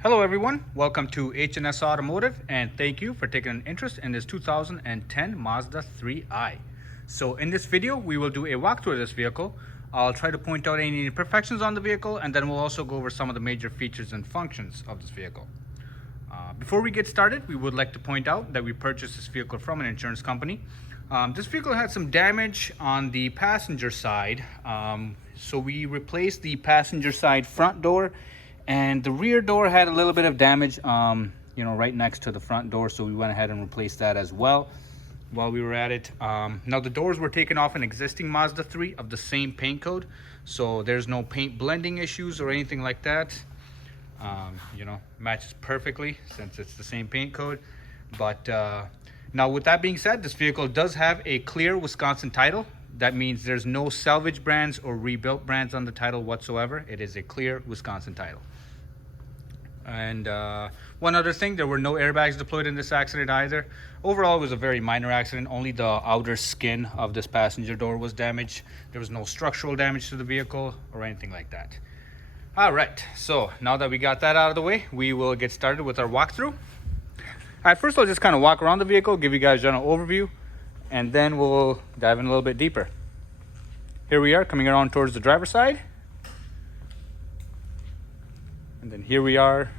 Hello everyone, welcome to H&S Automotive and thank you for taking an interest in this 2010 Mazda 3i. So in this video we will do a walkthrough of this vehicle. I'll try to point out any imperfections on the vehicle and then we'll also go over some of the major features and functions of this vehicle. Before we get started, we would like to point out that we purchased this vehicle from an insurance company. This vehicle had some damage on the passenger side, so we replaced the passenger side front door, and the rear door had a little bit of damage, right next to the front door, so we went ahead and replaced that as well while we were at it. Now the doors were taken off an existing Mazda 3 of the same paint code, so there's no paint blending issues or anything like that. Matches perfectly since it's the same paint code. But now with that being said, this vehicle does have a clear Wisconsin title. That means there's no salvage brands or rebuilt brands on the title whatsoever. It is a clear Wisconsin title. And one other thing, there were no airbags deployed in this accident either. Overall, it was a very minor accident. Only the outer skin of this passenger door was damaged. There was no structural damage to the vehicle or anything like that. All right, so now that we got that out of the way, we will get started with our walkthrough. All right, first I'll just kind of walk around the vehicle, give you guys a general overview, and then we'll dive in a little bit deeper. Here we are coming around towards the driver's side. And then here we are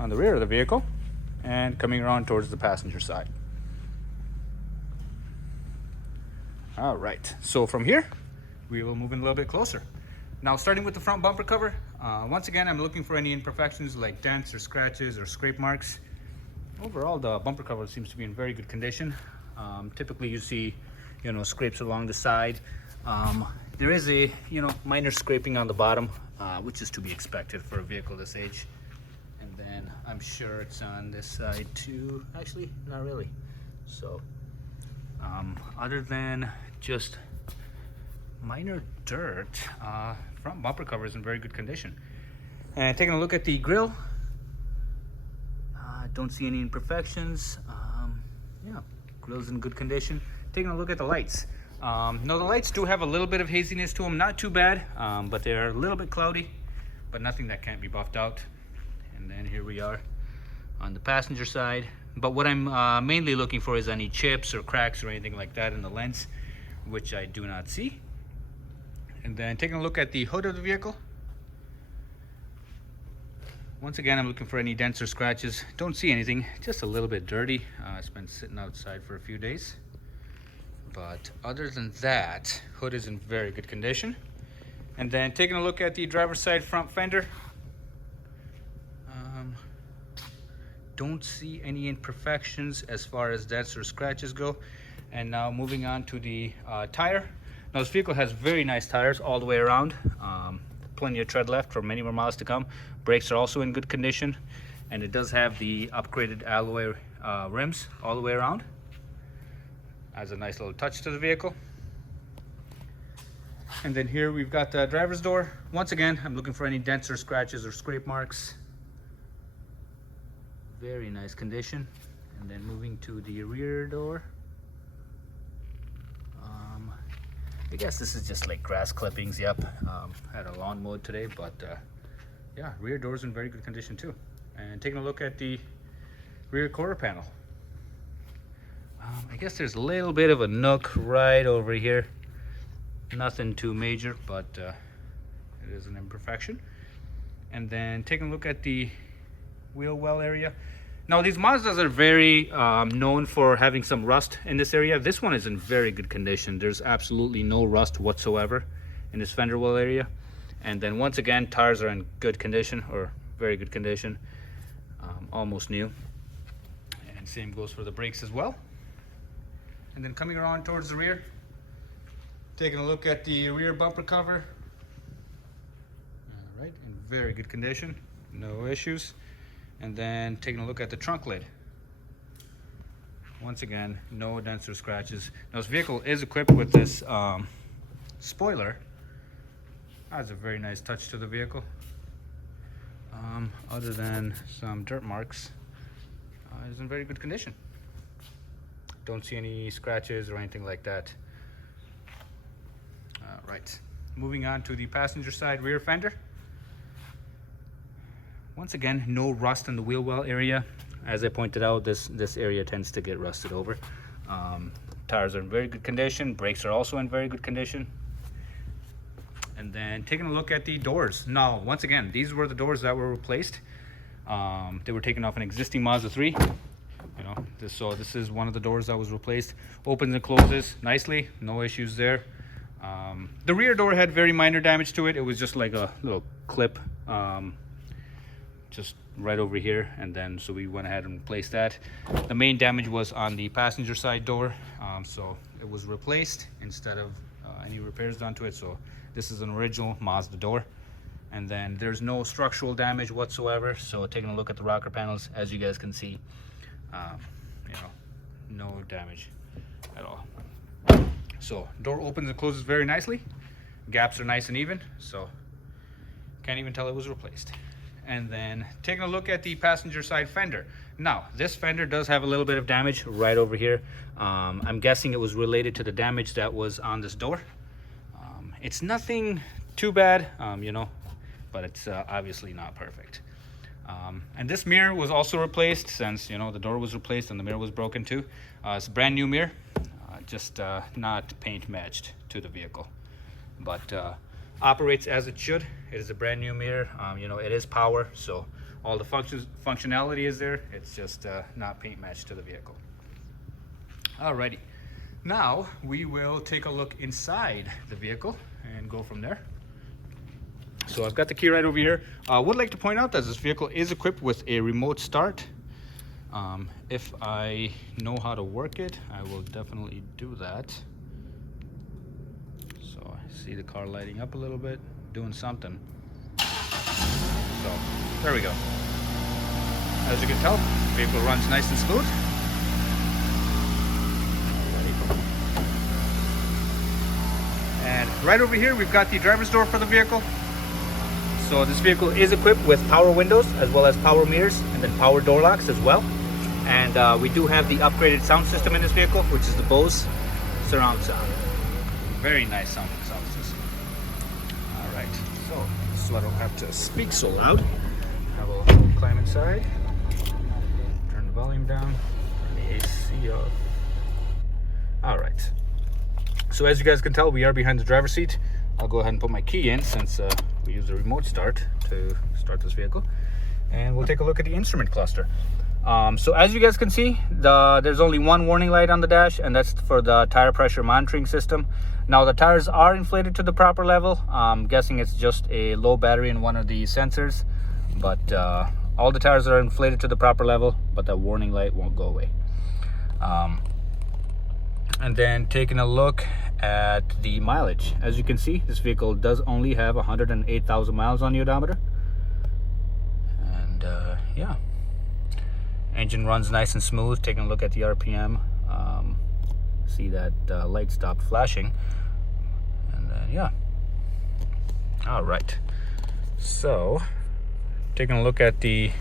on the rear of the vehicle and coming around towards the passenger side. All right, so from here, we will move in a little bit closer. Now, starting with the front bumper cover, once again, I'm looking for any imperfections like dents or scratches or scrape marks. Overall, the bumper cover seems to be in very good condition. Typically, you see, scrapes along the side. There is a, minor scraping on the bottom, which is to be expected for a vehicle this age. And then I'm sure it's on this side too. Actually, not really. So, other than just minor dirt, front bumper cover is in very good condition. And taking a look at the grille, don't see any imperfections. Grille's in good condition. Taking a look at the lights. No, the lights do have a little bit of haziness to them, not too bad, but they're a little bit cloudy, but nothing that can't be buffed out. And then here we are on the passenger side. But what I'm mainly looking for is any chips or cracks or anything like that in the lens, which I do not see. And then taking a look at the hood of the vehicle. Once again, I'm looking for any dents or scratches. Don't see anything, just a little bit dirty. It's been sitting outside for a few days. But other than that, hood is in very good condition. And then taking a look at the driver's side front fender. Don't see any imperfections as far as dents or scratches go. And now moving on to the tire. Now this vehicle has very nice tires all the way around. Plenty of tread left for many more miles to come. Brakes are also in good condition. And it does have the upgraded alloy rims all the way around. Adds a nice little touch to the vehicle. And then here we've got the driver's door. Once again, I'm looking for any dents or scratches or scrape marks. Very nice condition. And then moving to the rear door. I guess this is just like grass clippings. Yep, had a lawn mowed today, but yeah, rear door's in very good condition too. And taking a look at the rear quarter panel, I guess there's a little bit of a nook right over here. Nothing too major, but it is an imperfection. And then taking a look at the wheel well area. Now these Mazdas are very known for having some rust in this area. This one is in very good condition. There's absolutely no rust whatsoever in this fender well area. And then once again, tires are in good condition, or very good condition, almost new. And same goes for the brakes as well. And then coming around towards the rear, taking a look at the rear bumper cover. All right, in very good condition, no issues. And then taking a look at the trunk lid. Once again, no dents or scratches. Now this vehicle is equipped with this spoiler. Adds a very nice touch to the vehicle. Other than some dirt marks, it's in very good condition. Don't see any scratches or anything like that. Right, moving on to the passenger side rear fender. once again, no rust in the wheel well area. As I pointed out, this area tends to get rusted over. Tires are in very good condition. Brakes are also in very good condition. And then taking a look at the doors. Now, once again, these were the doors that were replaced. They were taken off an existing Mazda 3. You know, this is one of the doors that was replaced. Opens and closes nicely, no issues there. The rear door had very minor damage to it. It was just like a little clip, just right over here, and then so we went ahead and replaced that. The main damage was on the passenger side door, so it was replaced instead of any repairs done to it. So this is an original Mazda door, and then there's no structural damage whatsoever. So taking a look at the rocker panels, as you guys can see, you know, no damage at all. So door opens and closes very nicely. Gaps are nice and even, so can't even tell it was replaced. And then taking a look at the passenger side fender. Now, this fender does have a little bit of damage right over here. I'm guessing it was related to the damage that was on this door. It's nothing too bad, you know, but it's obviously not perfect. And this mirror was also replaced, since, you know, the door was replaced and the mirror was broken too. It's a brand new mirror, just not paint matched to the vehicle, but operates as it should. It is a brand new mirror. You know, it is power, so all the functionality is there. It's just not paint matched to the vehicle. Alrighty, now we will take a look inside the vehicle and go from there. So I've got the key right over here. I would like to point out that this vehicle is equipped with a remote start. If I know how to work it, I will definitely do that. So I see the car lighting up a little bit, doing something. So there we go. As you can tell, the vehicle runs nice and smooth. And right over here, we've got the driver's door for the vehicle. So this vehicle is equipped with power windows as well as power mirrors, and then power door locks as well. And we do have the upgraded sound system in this vehicle, which is the Bose surround sound. Very nice sound system. All right, so I don't have to speak so loud. I will climb inside, turn the volume down, turn the AC off. All right. So as you guys can tell, we are behind the driver's seat. I'll go ahead and put my key in, since we use a remote start to start this vehicle. And we'll take a look at the instrument cluster. So as you guys can see, there's only one warning light on the dash, and that's for the tire pressure monitoring system. Now the tires are inflated to the proper level. I'm guessing it's just a low battery in one of the sensors, but all the tires are inflated to the proper level, but that warning light won't go away. And then taking a look at the mileage, as you can see, this vehicle does only have 108,000 miles on the odometer. And yeah, engine runs nice and smooth. Taking a look at the RPM, see that light stopped flashing. And then yeah, all right, so taking a look at the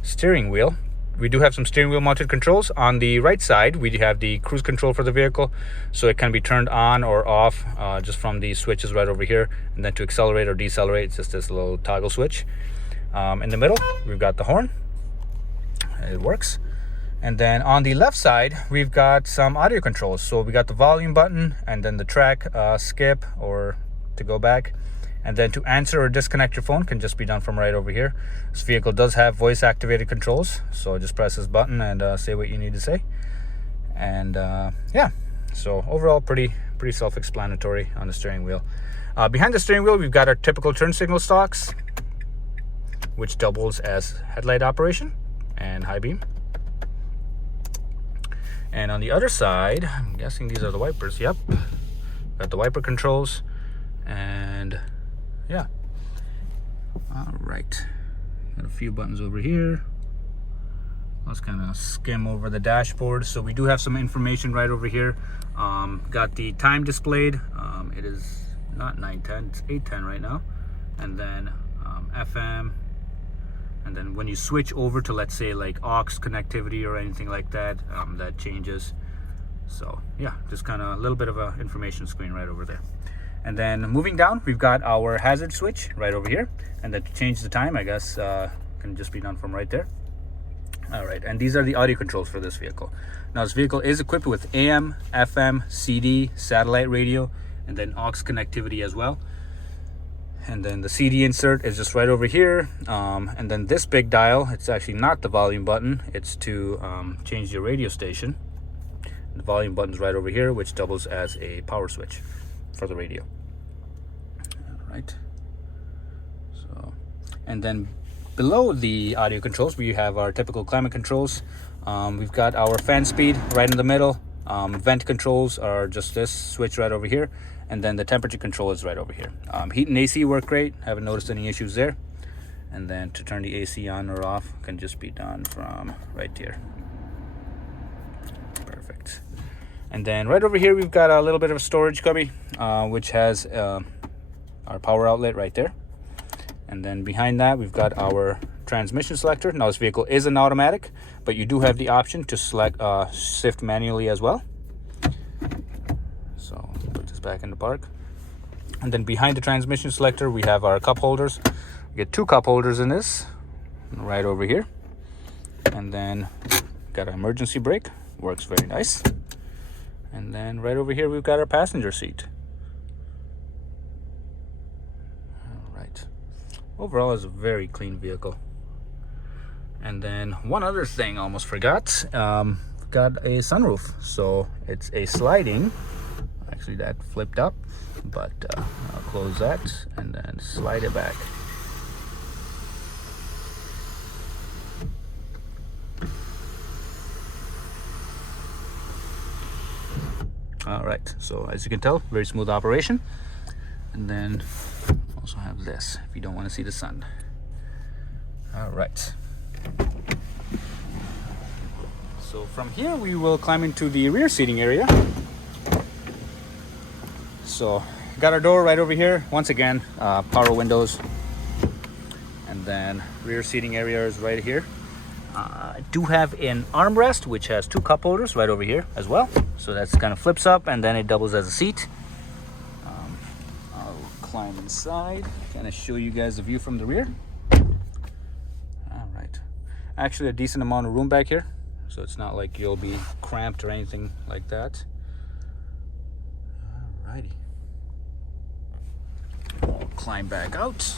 steering wheel, we do have some steering wheel mounted controls. On the right side, we have the cruise control for the vehicle, so it can be turned on or off just from the switches right over here. And then to accelerate or decelerate, it's just this little toggle switch. In the middle, we've got the horn. It works. And then on the left side, we've got some audio controls. So we got the volume button, and then the track skip or to go back. And then to answer or disconnect your phone can just be done from right over here. This vehicle does have voice activated controls, so just press this button and say what you need to say. And yeah, so overall pretty self-explanatory on the steering wheel. Behind the steering wheel, we've got our typical turn signal stalks, which doubles as headlight operation and high beam. And on the other side, I'm guessing these are the wipers. Yep, got the wiper controls. And yeah, all right, got a few buttons over here. Let's kind of skim over the dashboard. So we do have some information right over here. Got the time displayed. It is not 9:10, it's 8:10 right now. And then FM. And then when you switch over to, let's say, like aux connectivity or anything like that, that changes. So yeah, just kind of a little bit of a information screen right over there. And then moving down, we've got our hazard switch right over here. And then to change the time, I guess can just be done from right there. All right, and these are the audio controls for this vehicle. Now this vehicle is equipped with AM, FM, CD, satellite radio, and then aux connectivity as well. And then the CD insert is just right over here. And then this big dial, it's actually not the volume button, it's to change your radio station. The volume button's right over here, which doubles as a power switch for the radio. All right. So, and then below the audio controls, we have our typical climate controls. We've got our fan speed right in the middle. Vent controls are just this switch right over here. And then the temperature control is right over here. Heat and AC work great. Haven't noticed any issues there. And then to turn the AC on or off can just be done from right here. Perfect. And then right over here, we've got a little bit of a storage cubby, which has our power outlet right there. And then behind that, we've got our transmission selector. Now this vehicle is an automatic, but you do have the option to select shift manually as well. So put this back in the park. And then behind the transmission selector, we have our cup holders. We get 2 cup holders in this, right over here. And then got our emergency brake, works very nice. And then right over here, we've got our passenger seat. All right. Overall, it's a very clean vehicle. And then one other thing I almost forgot, got a sunroof. So it's a sliding, actually that flipped up, but I'll close that and then slide it back. All right, so as you can tell, very smooth operation. And then also have this if you don't want to see the sun. All right. So from here we will climb into the rear seating area. So got our door right over here. Once again, power windows. And then rear seating area is right here. I do have an armrest which has 2 cup holders right over here as well. So that's kind of flips up and then it doubles as a seat. I'll climb inside, kind of show you guys the view from the rear. All right, actually a decent amount of room back here, so it's not like you'll be cramped or anything like that. Alrighty, I'll climb back out.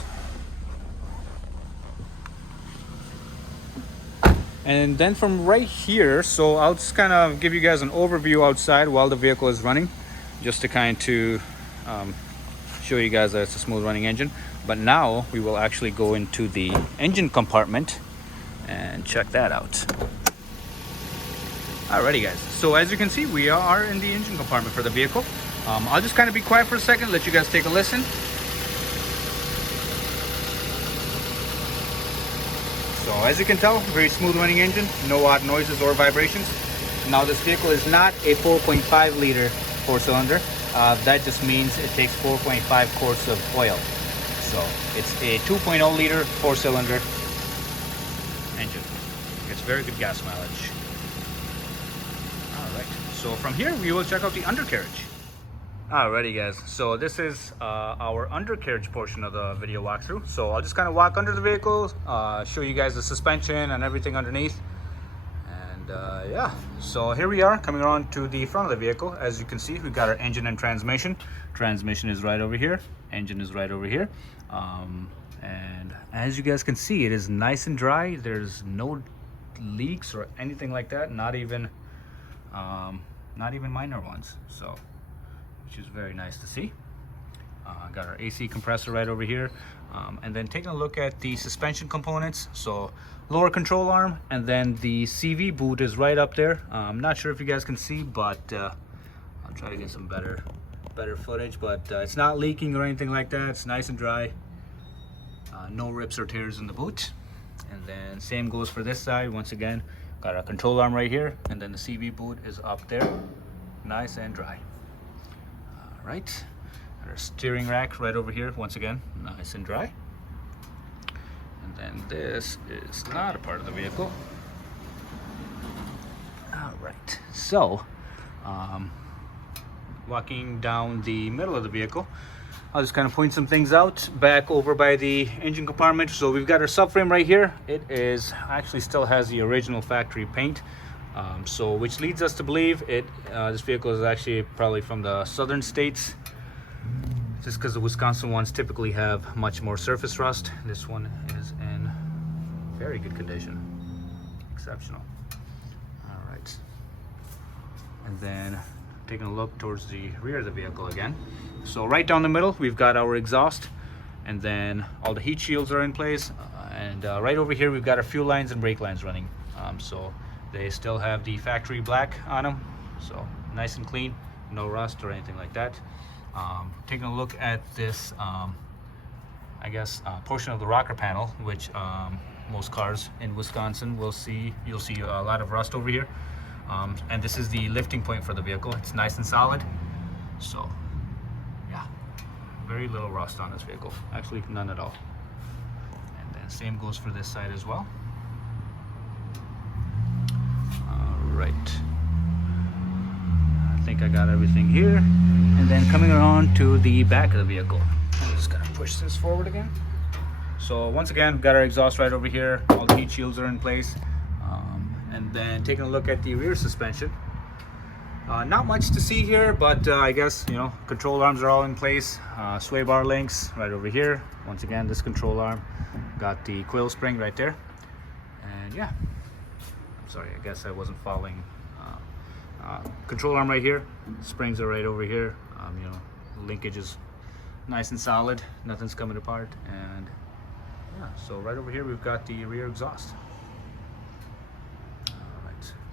And then from right here, so I'll just kind of give you guys an overview outside while the vehicle is running, just to kind of show you guys that it's a smooth running engine. But now we will actually go into the engine compartment and check that out. Alrighty guys, so as you can see, we are in the engine compartment for the vehicle. I'll just kind of be quiet for a second, let you guys take a listen. So as you can tell, very smooth running engine, no odd noises or vibrations. Now this vehicle is not a 4.5 liter 4-cylinder. That just means it takes 4.5 quarts of oil. So it's a 2.0 liter 4-cylinder engine. It's very good gas mileage. All right, so from here we will check out the undercarriage. Alrighty guys, so this is our undercarriage portion of the video walkthrough. So I'll just kind of walk under the vehicle, show you guys the suspension and everything underneath. And yeah, so here we are coming around to the front of the vehicle. As you can see, we've got our engine and transmission. Transmission is right over here, engine is right over here. And as you guys can see, it is nice and dry. There's no leaks or anything like that, not even minor ones. So which is very nice to see. Got our AC compressor right over here. And then taking a look at the suspension components. So lower control arm, and then the CV boot is right up there. I'm not sure if you guys can see, but I'll try to get some better footage, but it's not leaking or anything like that. It's nice and dry. No rips or tears in the boot. And then same goes for this side. Once again, got our control arm right here, and then the CV boot is up there, nice and dry. Right, our steering rack right over here, once again, nice and dry. And then this is not a part of the vehicle. All right, so walking down the middle of the vehicle, I'll just kind of point some things out back over by the engine compartment. So we've got our subframe right here. It is actually still has the original factory paint, so which leads us to believe this vehicle is actually probably from the southern states, just because the Wisconsin ones typically have much more surface rust. This one is in very good condition, exceptional. All right, and then taking a look towards the rear of the vehicle again. So right down the middle, we've got our exhaust, and then all the heat shields are in place. And right over here, we've got our fuel lines and brake lines running. So they still have the factory black on them. So nice and clean, no rust or anything like that. Taking a look at this, I guess, portion of the rocker panel, which most cars in Wisconsin will see. You'll see a lot of rust over here. And this is the lifting point for the vehicle. It's nice and solid. So yeah, very little rust on this vehicle, actually none at all. And then same goes for this side as well. All right, I think I got everything here. And then coming around to the back of the vehicle, I'm just gonna push this forward again. So once again, we've got our exhaust right over here, all the heat shields are in place. And then taking a look at the rear suspension, not much to see here, but I guess, you know, control arms are all in place. Sway bar links right over here. Once again, this control arm got the coil spring right there. And yeah, I'm sorry, I guess I wasn't following. Control arm right here, springs are right over here. You know, linkage is nice and solid, nothing's coming apart. And yeah, so right over here we've got the rear exhaust.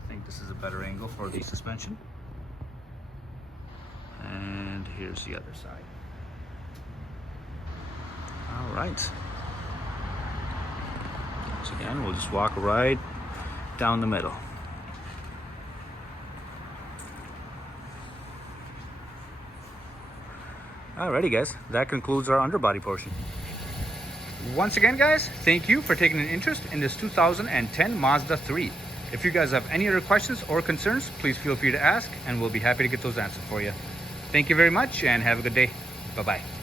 I think this is a better angle for the suspension. And here's the other side. All right. Once again, we'll just walk right down the middle. Alrighty guys, that concludes our underbody portion. Once again guys, thank you for taking an interest in this 2010 Mazda 3. If you guys have any other questions or concerns, please feel free to ask, and we'll be happy to get those answered for you. Thank you very much, and have a good day. Bye-bye.